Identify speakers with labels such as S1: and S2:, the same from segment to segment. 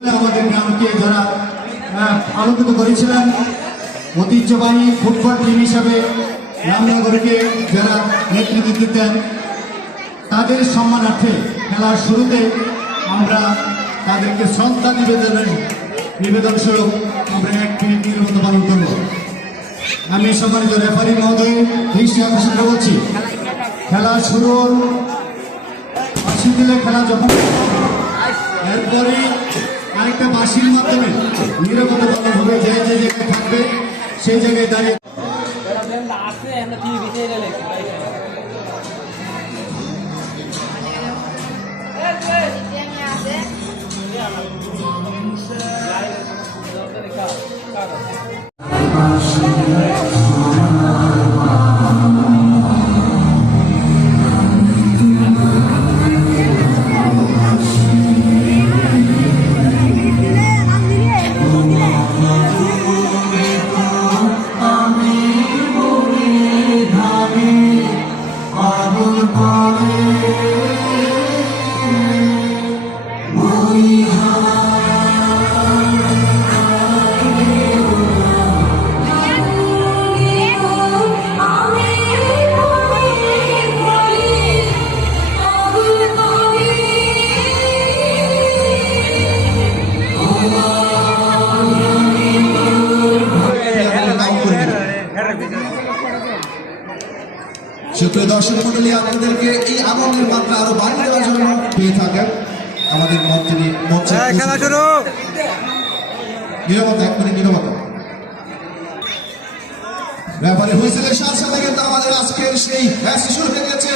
S1: আমাদের গ্রামকে যারা আলোকিত করেছিলেন, ঐতিহ্যবাহী ফুটবল টিম হিসাবে রামনগরকে যারা নেতৃত্ব দিতেন, তাদের সম্মানার্থে খেলার শুরুতে আমরা তাদেরকে শ্রদ্ধা নিবেদনের নিবেদন স্বরূপ আমরা এক মিনিট নির্মত পালন করব। আমি সম্মানিত রেফারি মহোদয় দৃষ্টি আকর্ষণ করছি খেলা শুরু বাসি দিলে খেলা যখন, এরপরে আরেকটা বাসির মাধ্যমে নিরাপত্তা পালন হবে যে জায়গায় থাকবে সেই জায়গায় দাঁড়িয়ে
S2: আসছে আমরা
S3: সুপ্রিয় দর্শক মন্ডলী আপনাদেরকে এই আনন্দের মাত্রা আরও বাড়িয়ে দেওয়ার জন্য পেয়ে থাকেন আমাদের মঞ্চে মঞ্চে
S4: খেলা শুরু।
S3: নিরাপত্তা এক মিনিট ব্যাপারে হুইসেলের সাথে সাথে কিন্তু আমাদের আজকের সেই ম্যাচ শুরু হয়ে গেছে।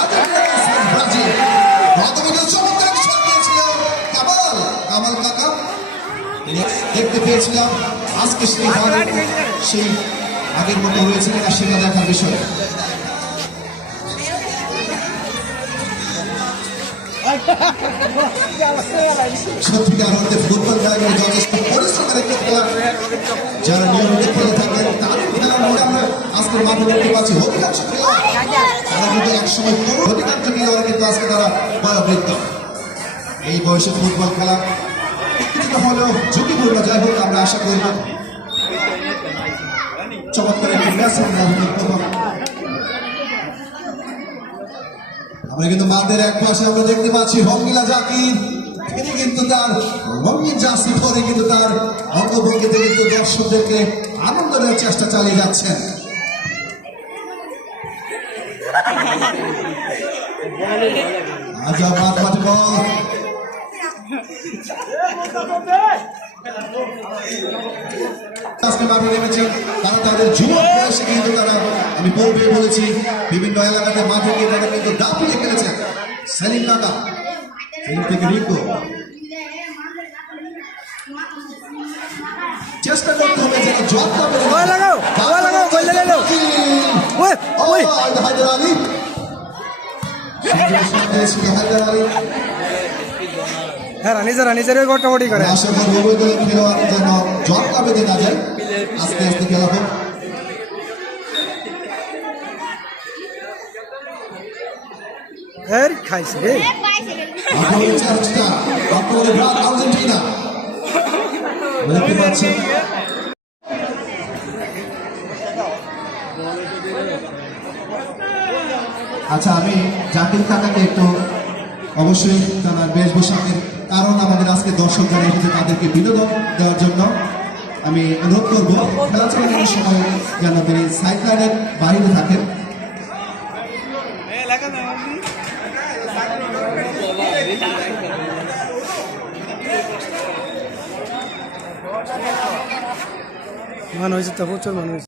S3: আর্জেন্টিনা ব্রাজিল গতকাল চমৎকার একটা দিয়েছিল কামাল কামাল কাকা। দেখতে পেয়েছিলাম আজকে সেই সেই আগের মতো হয়েছে সেটা দেখার বিষয়। সত্যিকার অর্থে ফুটবল খেলাকে যথেষ্ট পরিশ্রমের একটা খেলা। যারা নিয়মিত খেলে থাকেন মধ্যে আমরা আজকের মাঠে দেখতে পাচ্ছি। তারা কিন্তু একসময় অধিকাংশ খেলোয়াড় কিন্তু আজকে তারা বয়োবৃদ্ধ এই বয়সে ফুটবল খেলা কিছুটা হলেও ঝুঁকিপূর্ণ। যাই হোক, আমরা আশা করব চমৎকার একটি ম্যাচ আমরা উপভোগ করব। আমরা কিন্তু মাঠের এক পাশে আমরা দেখতে পাচ্ছি রঙ্গিলা জাকির তিনি কিন্তু তার রঙিন জার্সি পরে কিন্তু তার অঙ্গভঙ্গিতে কিন্তু দর্শকদেরকে আনন্দ দেওয়ার চেষ্টা চালিয়ে যাচ্ছেন। আজব মাঠ বল। মাঠে নেমেছেন তারা তাদের যুবক বয়সে কিন্তু তারা আমি পূর্বে বলেছি বিভিন্ন এলাকাতে মাঠে গিয়ে তারা কিন্তু দাপিয়ে খেলেছেন সেলিম কাকা সেলিম থেকে রিকো চেষ্টা করতে হবে যেন জবটা
S4: লাগাও, ওই লাগাও। ওই, ওই।
S3: হায়দার আলী। হায়দার আলী।
S4: হ্যাঁ নিজেরা নিজের গোটামুটি করে।
S3: আশা করব উভয় খেলোয়াড় যেন জটটা বেঁধে না যায় আস্তে আস্তে খেলা হোক
S4: এর খাইছে রে।
S3: আক্রমণের চেষ্টা আক্রমণে আর্জেন্টিনা আচ্ছা আমি জাকির কাকাকে একটু অবশ্যই তার বেশভূষাকের কারণ আমাদের আজকে দর্শক যারা এসেছে তাদেরকে বিনোদন দেওয়ার জন্য। আমি অনুরোধ করব, খেলা চালানোর সময় যেন তিনি সাইডলাইনের বাইরে থাকেন।
S4: মান হয়েছে তো প্রচুর মান হয়েছে